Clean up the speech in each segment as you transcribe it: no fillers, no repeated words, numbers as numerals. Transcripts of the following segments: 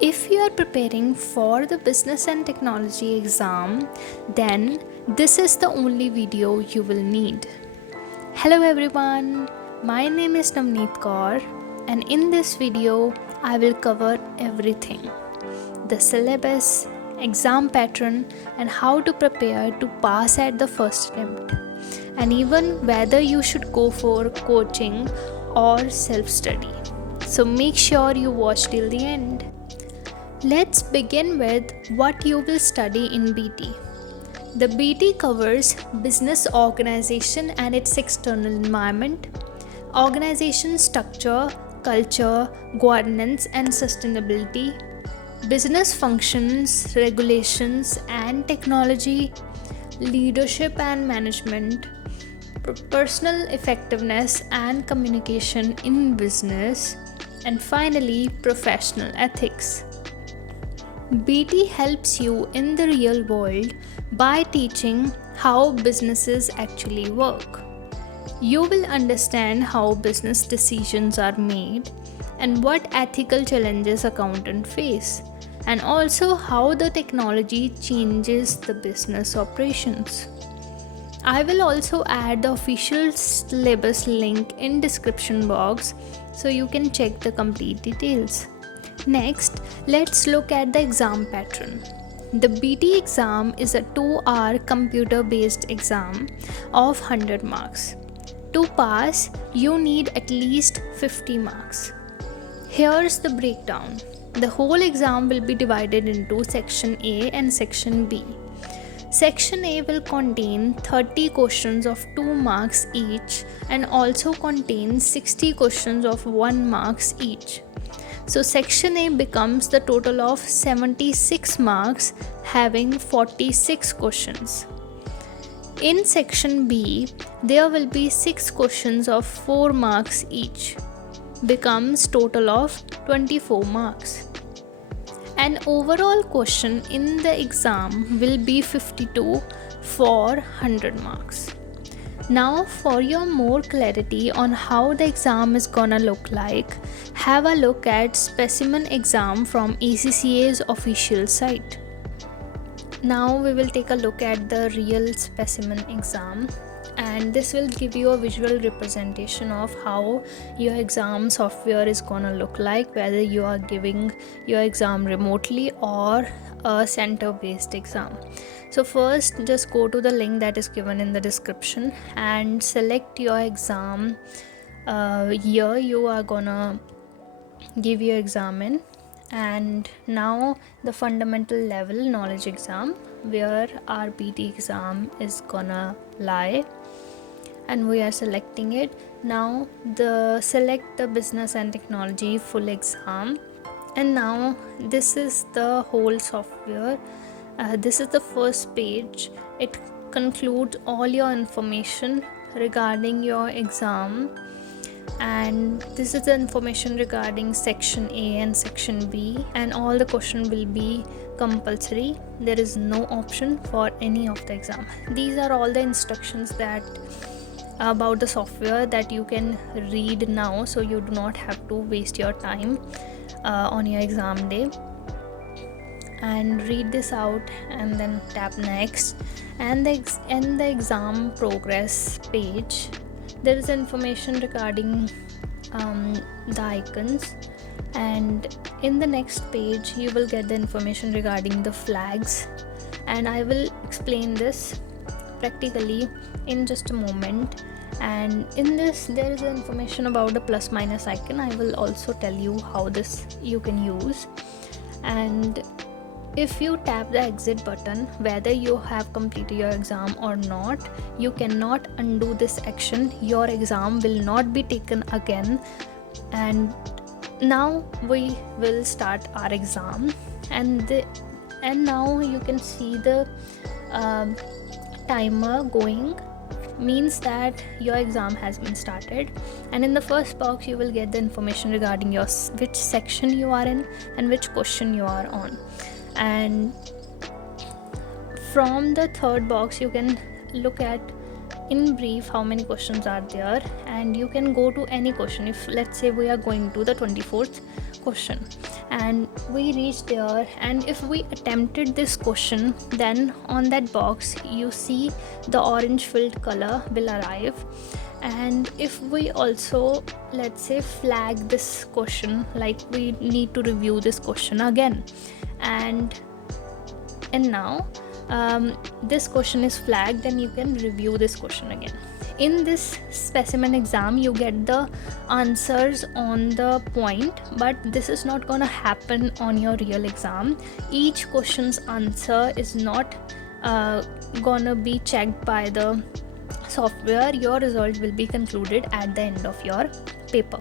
If you are preparing for the business and technology exam, then this is the only video you will need. Hello everyone, my name is Navneet Kaur, and in this video I will cover everything: the syllabus, exam pattern, and how to prepare to pass at the first attempt, and even whether you should go for coaching or self-study. So make sure you watch till the end. Let's begin with what you will study in BT. The BT covers business organization and its external environment, organization structure, culture, governance and sustainability, business functions, regulations and technology, leadership and management, personal effectiveness and communication in business, and finally, professional ethics. BT helps you in the real world by teaching how businesses actually work. You will understand how business decisions are made and what ethical challenges accountants face, and also how the technology changes the business operations. I will also add the official syllabus link in description box so you can check the complete details. Next, let's look at the exam pattern. The BT exam is a 2-hour computer-based exam of 100 marks. To pass, you need at least 50 marks. Here's the breakdown. The whole exam will be divided into Section A and Section B. Section A will contain 30 questions of 2 marks each and also contains 60 questions of 1 marks each. So Section A becomes the total of 76 marks, having 46 questions. In Section B, there will be 6 questions of 4 marks each, becomes total of 24 marks. An overall question in the exam will be 52 for 100 marks. Now, for your more clarity on how the exam is gonna look like, have a look at Specimen exam from ACCA's official site. Now we will take a look at the real Specimen exam, and this will give you a visual representation of how your exam software is gonna look like, whether you are giving your exam remotely or a center-based exam. So first, just go to the link that is given in the description and select your exam year you are gonna give your exam in. And now the fundamental level knowledge exam, where our BT exam is gonna lie, and we are selecting it. Now select the business and technology full exam, and now this is the whole software. This is the first page. It concludes all your information regarding your exam, and this is the information regarding Section A and Section B, and all the question will be compulsory. There is no option for any of the exam. These are all the instructions that about the software that you can read now, so you do not have to waste your time on your exam day. And read this out and then tap next, and the exam progress page, there is information regarding the icons, and in the next page you will get the information regarding the flags, and I will explain this practically in just a moment. And in this there is information about the plus minus icon. I will also tell you how this you can use. And if you tap the exit button, whether you have completed your exam or not, you cannot undo this action. Your exam will not be taken again. And now we will start our exam, and now you can see the timer going, means that your exam has been started. And in the first box you will get the information regarding which section you are in and which question you are on. And from the third box you can look at in brief how many questions are there, and you can go to any question. If let's say we are going to the 24th question, and we reach there, and if we attempted this question, then on that box you see the orange filled color will arrive. And if we also, let's say, flag this question, like we need to review this question again, and now this question is flagged, then you can review this question again. In this specimen exam you get the answers on the point, but this is not gonna happen on your real exam. Each question's answer is not gonna be checked by the software. Your result will be concluded at the end of your paper.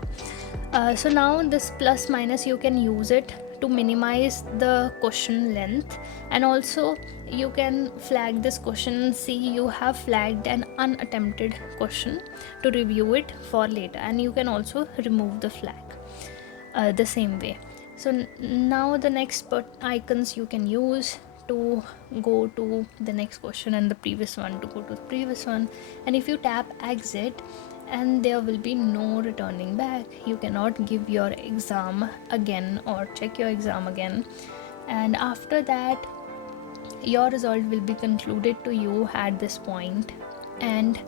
So now this plus minus, you can use it to minimize the question length, and also you can flag this question. See, you have flagged an unattempted question to review it for later, and you can also remove the flag the same way. So now the next icons you can use to go to the next question, and the previous one to go to the previous one. And if you tap exit, and there will be no returning back. You cannot give your exam again or check your exam again, and after that your result will be concluded to you at this point. And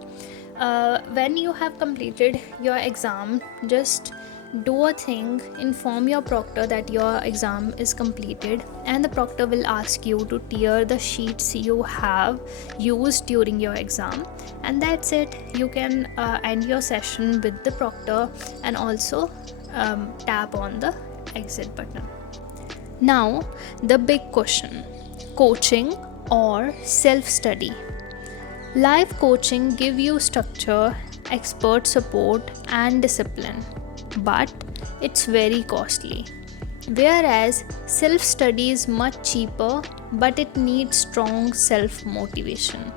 when you have completed your exam, just do a thing: inform your proctor that your exam is completed, and the proctor will ask you to tear the sheets you have used during your exam, and that's it. You can end your session with the proctor, and also tap on the exit button. Now the big question: coaching or self-study? Live coaching give you structure, expert support and discipline, but it's very costly. Whereas self-study is much cheaper, but it needs strong self-motivation.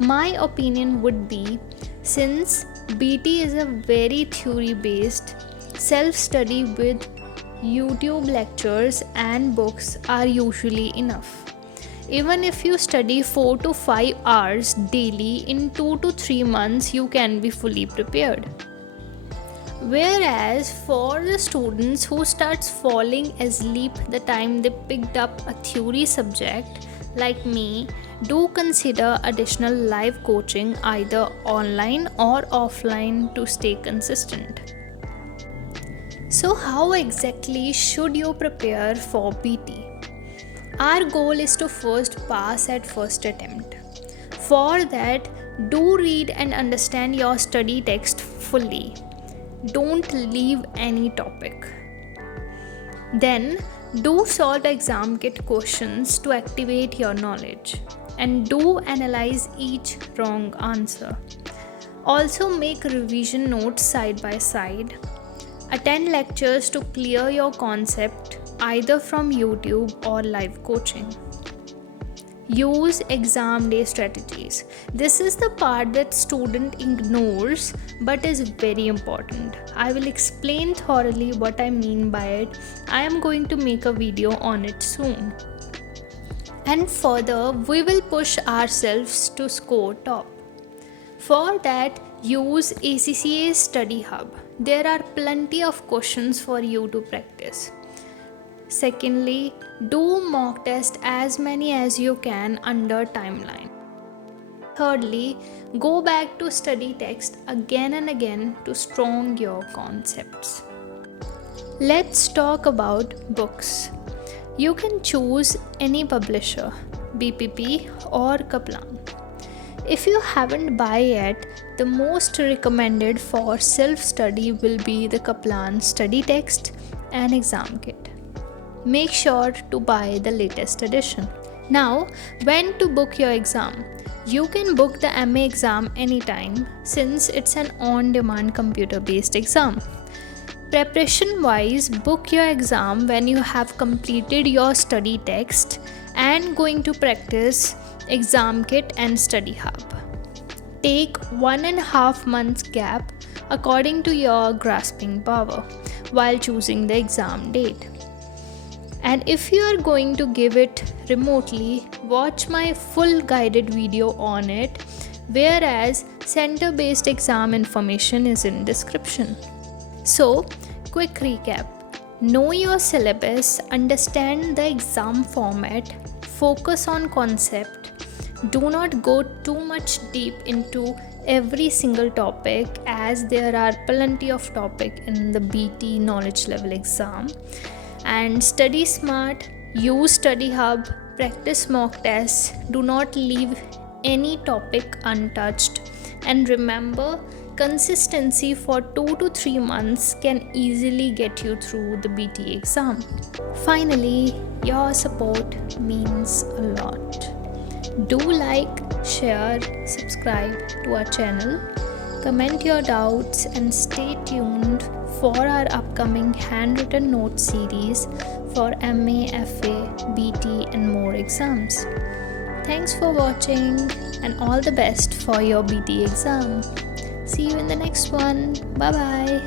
My opinion would be, since BT is a very theory-based, self-study with YouTube lectures and books are usually enough. Even if you study 4 to 5 hours daily, in 2 to 3 months you can be fully prepared. Whereas for the students who starts falling asleep the time they picked up a theory subject, like me, do consider additional live coaching either online or offline to stay consistent. So how exactly should you prepare for BT? Our goal is to first pass at first attempt. For that, do read and understand your study text fully. Don't leave any topic. Then do solve exam kit questions to activate your knowledge, and do analyze each wrong answer. Also make revision notes side by side. Attend lectures to clear your concept either from YouTube or live coaching. Use exam day strategies. This is the part that student ignores but is very important. I will explain thoroughly what I mean by it. I am going to make a video on it soon. And further, we will push ourselves to score top. For that, use ACCA Study Hub. There are plenty of questions for you to practice. Secondly, do mock test as many as you can under timeline. Thirdly, go back to study text again and again to strong your concepts. Let's talk about books. You can choose any publisher, BPP or Kaplan. If you haven't buy yet, the most recommended for self-study will be the Kaplan study text and exam kit. Make sure to buy the latest edition. Now, when to book your exam? You can book the MA exam anytime, since it's an on-demand computer-based exam. Preparation-wise, book your exam when you have completed your study text and going to practice exam kit and study hub. Take 1.5 months gap according to your grasping power while choosing the exam date. And if you are going to give it remotely, watch my full guided video on it, whereas center-based exam information is in description. So, quick recap. Know your syllabus, understand the exam format, focus on concept. Do not go too much deep into every single topic, as there are plenty of topic in the BT knowledge level exam. And study smart, use study hub, practice mock tests, do not leave any topic untouched, and remember, consistency for 2 to 3 months can easily get you through the BT exam. Finally, your support means a lot. Do like, share, subscribe to our channel, comment your doubts, and stay tuned for our upcoming handwritten notes series for MA, FA, BT, and more exams. Thanks for watching and all the best for your BT exam. See you in the next one. Bye bye.